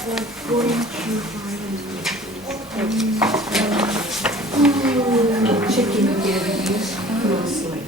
Checking the reviews closely.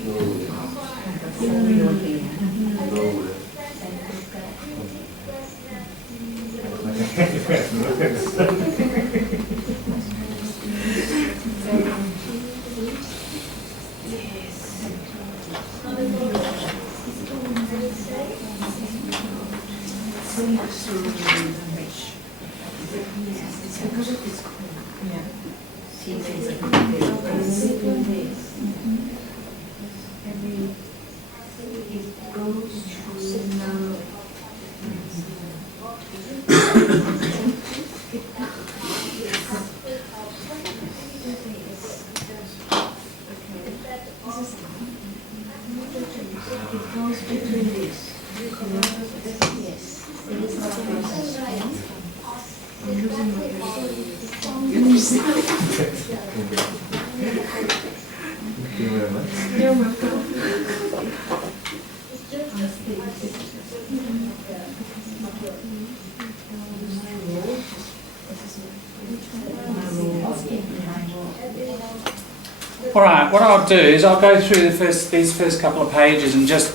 Alright, what I'll do is I'll go through these first couple of pages and just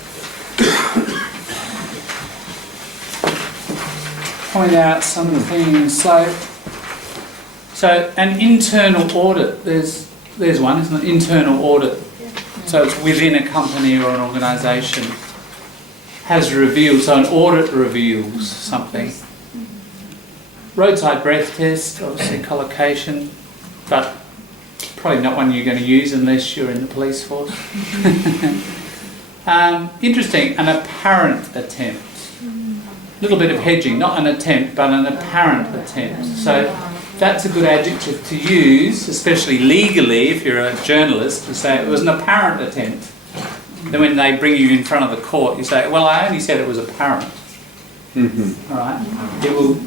point out some things. So an internal audit, there's one, isn't it? Internal audit. So it's within a company or an organisation. Has revealed, so an audit reveals something. Roadside breath test, obviously collocation, but probably not one you're going to use unless you're in the police force. Interesting, an apparent attempt. A little bit of hedging, not an attempt, but an apparent attempt. So that's a good adjective to use, especially legally, if you're a journalist, to say it was an apparent attempt. Then when they bring you in front of the court, you say, well, I only said it was apparent. All right? It will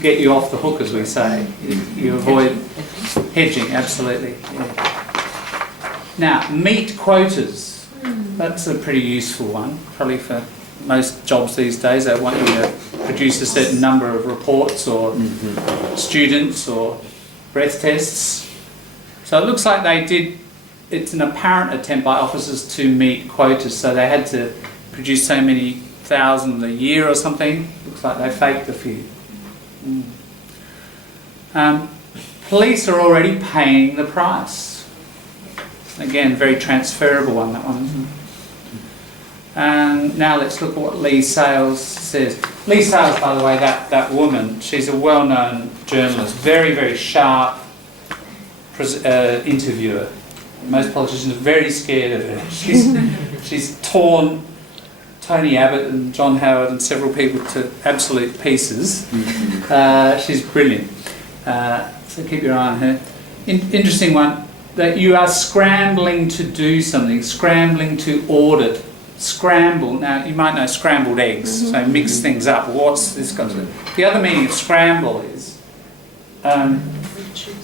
get you off the hook, as we say. You avoid hedging, absolutely. Yeah. Now, meet quotas. That's a pretty useful one, probably for most jobs these days. They want you to produce a certain number of reports or students or breath tests. So it looks like they did, it's an apparent attempt by officers to meet quotas, so they had to produce so many thousand a year or something. Looks like they faked a few. Police are already paying the price. Again, very transferable one, that one, isn't it? And now let's look at what Lee Sales says. Lee Sales, by the way, that woman, she's a well-known journalist, very, very sharp interviewer. Most politicians are very scared of her. She's torn Tony Abbott and John Howard and several people to absolute pieces. She's brilliant. So keep your eye on her. Interesting one, that you are scrambling to do something, scrambling to audit. Scramble, now you might know scrambled eggs, so mix things up. What's this got to do? The other meaning of scramble is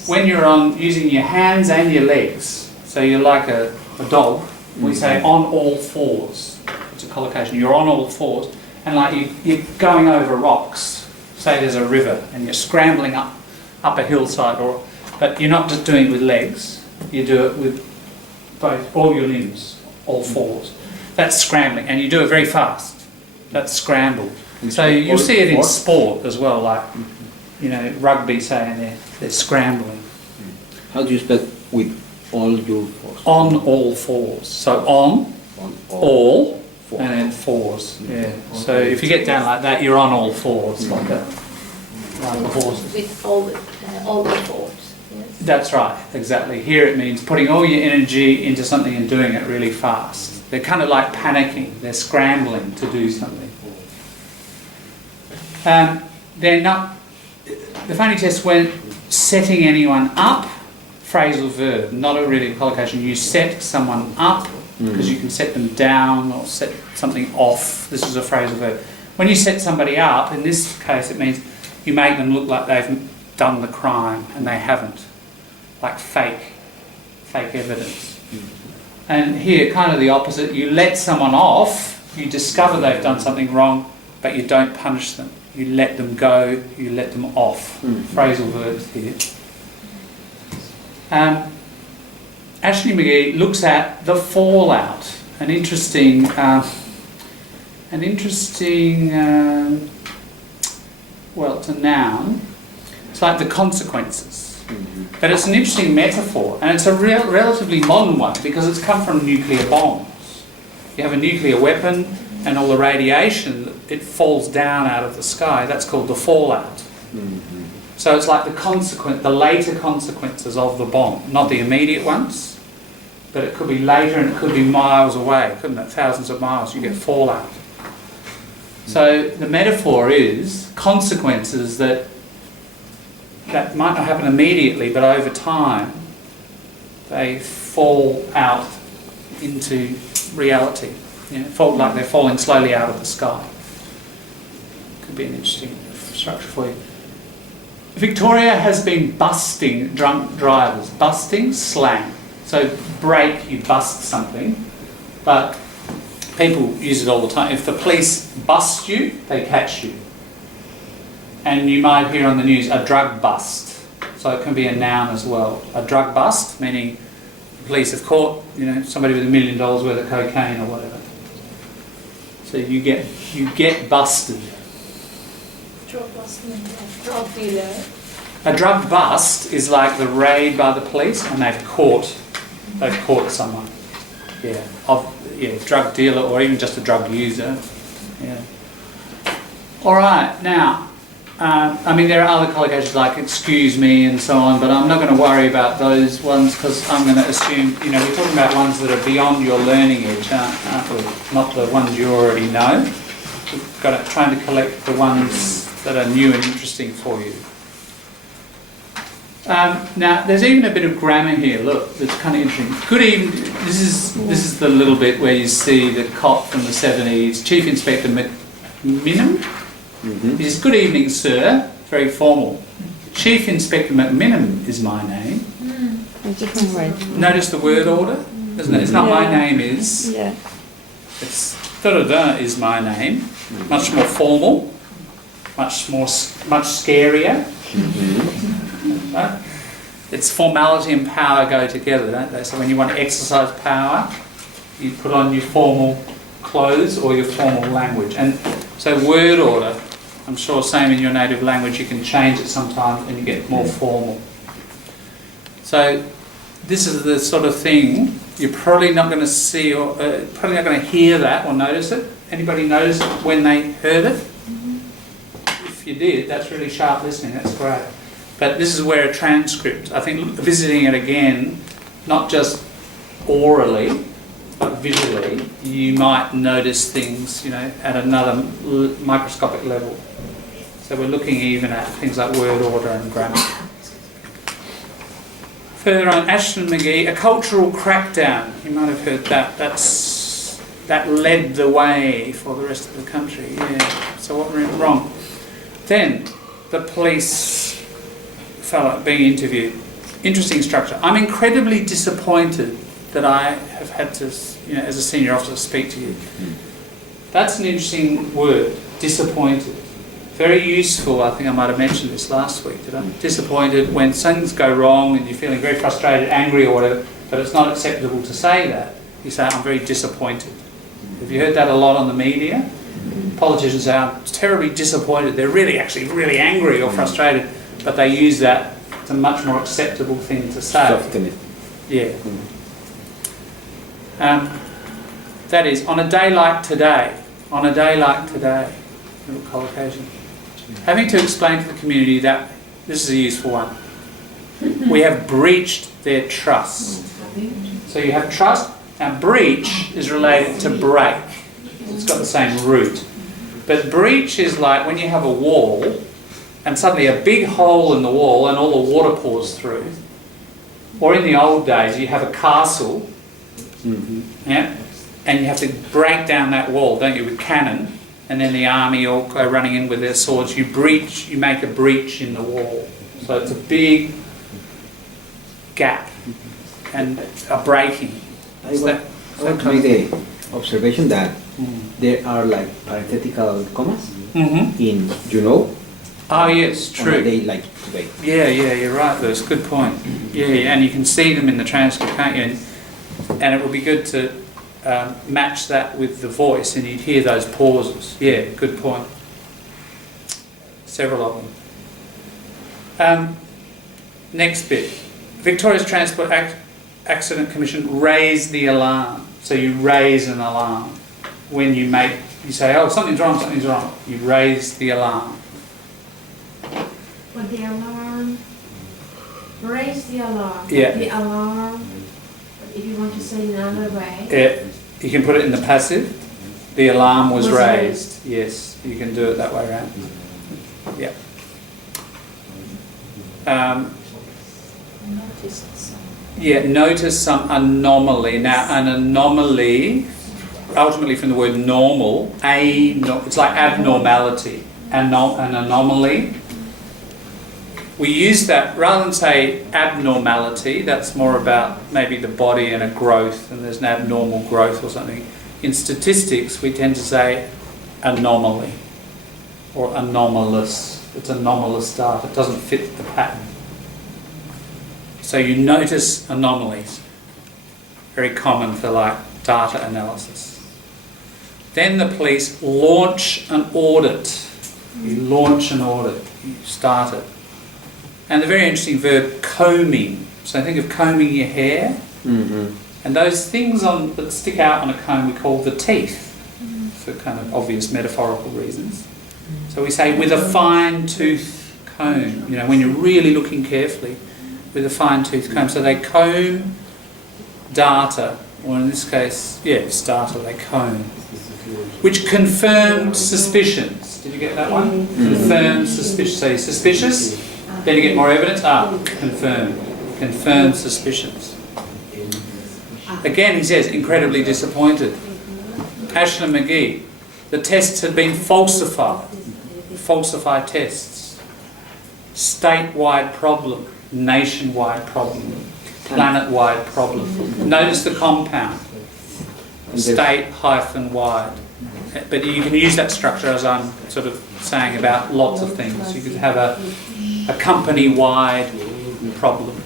when you're using your hands and your legs, so you're like a dog, we say on all fours. It's a collocation, you're on all fours, and like you're going over rocks, say there's a river, and you're scrambling up a hillside, but you're not just doing it with legs, you do it with both, all your limbs, all fours. That's scrambling, and you do it very fast. That's scramble. So you'll see it in sport as well, like, you know, rugby saying they're scrambling. How do you spell with all your fours? On all fours. So on all, and then fours. Yeah. So if you get down like that, you're on all fours, like a horse. With all the fours. Yes. That's right, exactly. Here it means putting all your energy into something and doing it really fast. They're kind of like panicking. They're scrambling to do something. They're not. The phony test weren't setting anyone up. Phrasal verb, not a really collocation. You set someone up because you can set them down or set something off. This is a phrasal verb. When you set somebody up, in this case, it means you make them look like they've done the crime and they haven't, like fake evidence. And here, kind of the opposite. You let someone off. You discover they've done something wrong, but you don't punish them. you let them go, you let them off. Phrasal verbs here. Ashley McGee looks at the fallout. An interesting, well, it's a noun. It's like the consequences. But it's an interesting metaphor, and it's a relatively modern one because it's come from nuclear bombs. You have a nuclear weapon, and all the radiation, it falls down out of the sky. That's called the fallout. So it's like the later consequences of the bomb, not the immediate ones, but it could be later and it could be miles away, couldn't it? Thousands of miles, you get fallout. So the metaphor is consequences that might not happen immediately, but over time they fall out into reality. Like they're falling slowly out of the sky. Could be an interesting structure for you. Victoria has been busting drunk drivers. Busting, slang. So break, you bust something, but people use it all the time. If the police bust you, they catch you. And you might hear on the news a drug bust. So it can be a noun as well. A drug bust, meaning the police have caught, somebody with $1 million worth of cocaine or whatever. So you get busted. Drug busting, drug dealer. A drug bust is like the raid by the police and they've caught someone. Drug dealer or even just a drug user. Yeah. All right, now, there are other collocations like excuse me and so on, but I'm not going to worry about those ones because I'm going to assume, we're talking about ones that are beyond your learning edge, aren't we? Not the ones you already know. We've got to trying to collect the ones that are new and interesting for you. Now, there's even a bit of grammar here. Look, that's kind of interesting. Good evening. This is the little bit where you see the cop from the 70s, Chief Inspector McMinham. He says, "Good evening, sir." Very formal. Chief Inspector McMinham is my name. A different word. Notice the word order, isn't it? It's not my name is. Yeah. It's da-da-da is my name. Much more formal. Much scarier. Right? It's formality and power go together, don't they? So when you want to exercise power, you put on your formal clothes or your formal language. And so word order, I'm sure same in your native language, you can change it sometimes and you get more formal. So this is the sort of thing you're probably not going to see or probably not going to hear that or notice it. Anybody notice it when they heard it? If you did, that's really sharp listening, that's great. But this is where a transcript, I think visiting it again, not just orally, but visually, you might notice things, at another microscopic level. So we're looking even at things like word order and grammar. Further on, Ashton McGee, a cultural crackdown. You might have heard that. That led the way for the rest of the country. Yeah. So what went wrong? Then the police fellow being interviewed. Interesting structure. I'm incredibly disappointed that I have had to, as a senior officer, speak to you. That's an interesting word, disappointed. Very useful, I think I might have mentioned this last week, did I? Disappointed when things go wrong and you're feeling very frustrated, angry or whatever, but it's not acceptable to say that. You say, I'm very disappointed. Have you heard that a lot on the media? Politicians say, I'm terribly disappointed. They're actually really angry or frustrated, but they use that. It's a much more acceptable thing to say. Soften it. Yeah. That is, on a day like today, little collocation, having to explain to the community that, this is a useful one, we have breached their trust. So you have trust, and breach is related to break. It's got the same root. But breach is like when you have a wall, and suddenly a big hole in the wall and all the water pours through. Or in the old days, you have a castle, yeah, and you have to break down that wall, don't you, with cannon, and then the army all go running in with their swords. You make a breach in the wall. So it's a big gap and a breaking. I want to make the observation that there are like parenthetical commas Mm-hmm. in, you know, Oh yes, on a true. day like today. Yeah, you're right, Lewis. Good point. Yeah, and you can see them in the transcript, can't you? And it would be good to match that with the voice, and you'd hear those pauses. Yeah, good point. Several of them. Next bit. Victoria's Transport Accident Commission raised the alarm. So you raise an alarm when you say, oh, something's wrong. You raise the alarm. But the alarm, raise the alarm. Yeah. The alarm, if you want to say it another way. You can put it in the passive. The alarm was Was raised. Yes, you can do it that way around. Yeah. Notice some anomaly. Now, an anomaly, ultimately from the word normal, it's like abnormality. An anomaly. We use that, rather than say abnormality, that's more about maybe the body and a growth, and there's an abnormal growth or something. In statistics, we tend to say anomaly or anomalous. It's anomalous data, it doesn't fit the pattern. So you notice anomalies, very common for like data analysis. Then the police launch an audit. You launch an audit, you start it. And the very interesting verb, combing. So think of combing your hair. Mm-hmm. And those things that stick out on a comb we call the teeth, for kind of obvious metaphorical reasons. So we say with a fine tooth comb, when you're really looking carefully, with a fine tooth comb. So they comb data, or in this case, it's data, they comb. Which confirmed suspicions. Did you get that one? Confirmed suspicions. So you're suspicious? Then you get more evidence. Confirmed. Confirmed suspicions. Again, he says, incredibly disappointed. Ashland McGee, the tests had been falsified. Falsified tests. Statewide problem. Nationwide problem. Planet-wide problem. Notice the compound. State-wide. But you can use that structure as I'm sort of saying about lots of things. You could have a company-wide problem.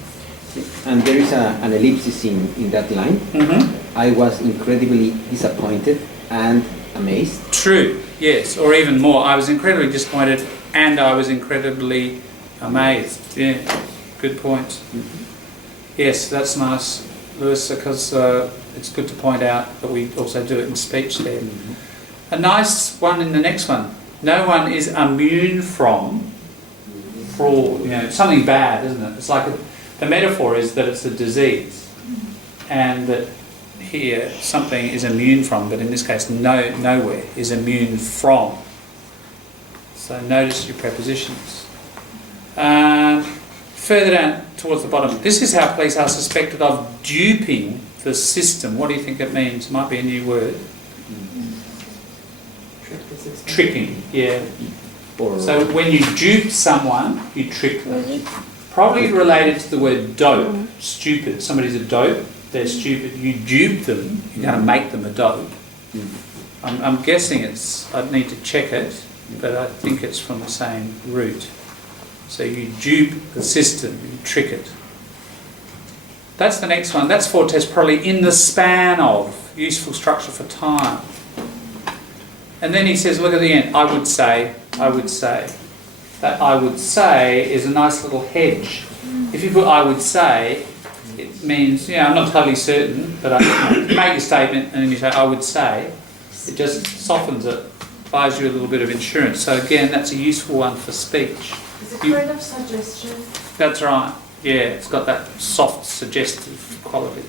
And there is an ellipsis in that line. Mm-hmm. I was incredibly disappointed and amazed. True, yes, or even more. I was incredibly disappointed and I was incredibly amazed. Yeah, good point. Mm-hmm. Yes, that's nice, Lewis, because it's good to point out that we also do it in speech there. Mm-hmm. A nice one in the next one. No one is immune from fraud. Something bad, isn't it? It's like the metaphor is that it's a disease, and that here something is immune from, but in this case, nowhere is immune from. So notice your prepositions. Further down towards the bottom, this is how police are suspected of duping the system. What do you think it means? Might be a new word. Tricking, yeah. So when you dupe someone, you trick them. Probably related to the word dope, stupid. Somebody's a dope, they're stupid. You dupe them, you're going to make them a dope. I'm guessing I'd need to check it, but I think it's from the same root. So you dupe the system, you trick it. That's the next one. That's for test probably in the span of useful structure for time. And then he says, look at the end, I would say. That I would say is a nice little hedge. If you put I would say, it means, I'm not totally certain, but I make a statement and then you say I would say, it just softens it, buys you a little bit of insurance. So again, that's a useful one for speech. Is it kind of suggestion? That's right. Yeah, it's got that soft, suggestive quality.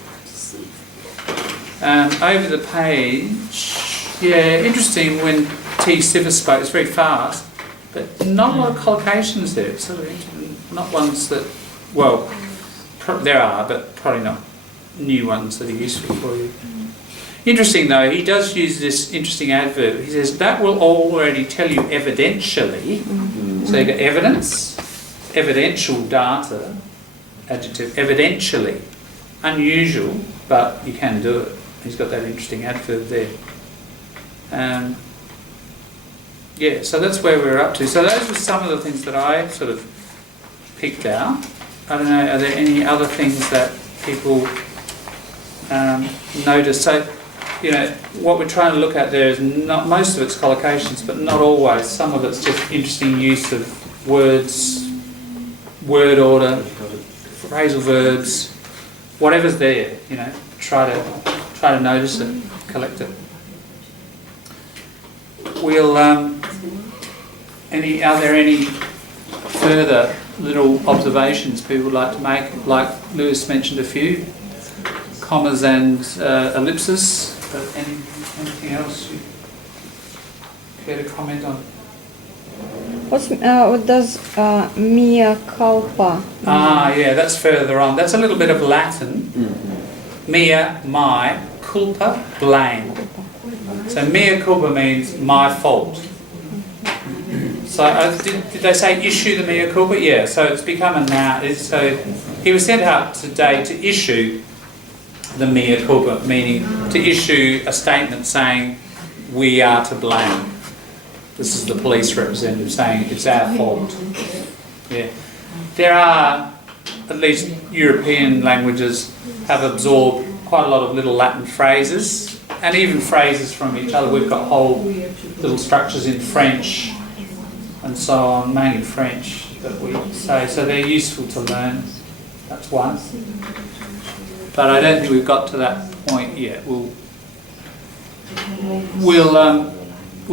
Over the page, interesting when T. Sivers spoke, it's very fast, but not a lot of collocations there. It's sort of interesting. Not ones that, there are, but probably not new ones that are useful for you. Interesting though, he does use this interesting adverb. He says, that will already tell you evidentially. So you got evidence, evidential data, adjective, evidentially. Unusual, but you can do it. He's got that interesting adverb there. Yeah, so that's where we're up to. So those were some of the things that I sort of picked out. I don't know, are there any other things that people notice? So, you know, what we're trying to look at there is not, most of it's collocations, but not always. Some of it's just interesting use of words, word order, phrasal verbs, whatever's there, you know, try to notice it, collect it. We'll, are there any further little observations people would like to make? Like Lewis mentioned a few, commas and ellipses, but anything else you care to comment on? What does mea culpa mean? Ah, yeah, that's further on. That's a little bit of Latin. Mea, my, culpa, blame. So mea culpa means my fault. So did they say issue the mea culpa? Yeah, so it's become a noun. So he was sent out today to issue the mea culpa, meaning to issue a statement saying we are to blame. This is the police representative saying it's our fault. Yeah. There are, at least European languages have absorbed quite a lot of little Latin phrases and even phrases from each other. We've got whole little structures in French and so on, mainly French, that we say. So they're useful to learn. That's one. But I don't think we've got to that point yet. We'll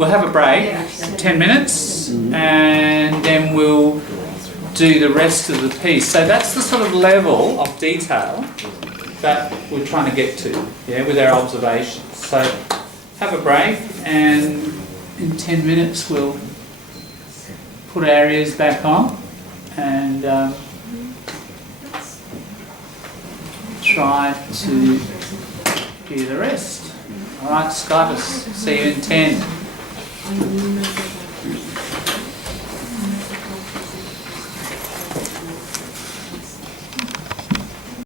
have a break, 10 minutes, and then we'll do the rest of the piece. So that's the sort of level of detail that we're trying to get to, yeah, with our observations. So have a break, and in 10 minutes we'll put our ears back on and try to hear the rest. All right, Skypus, see you in 10.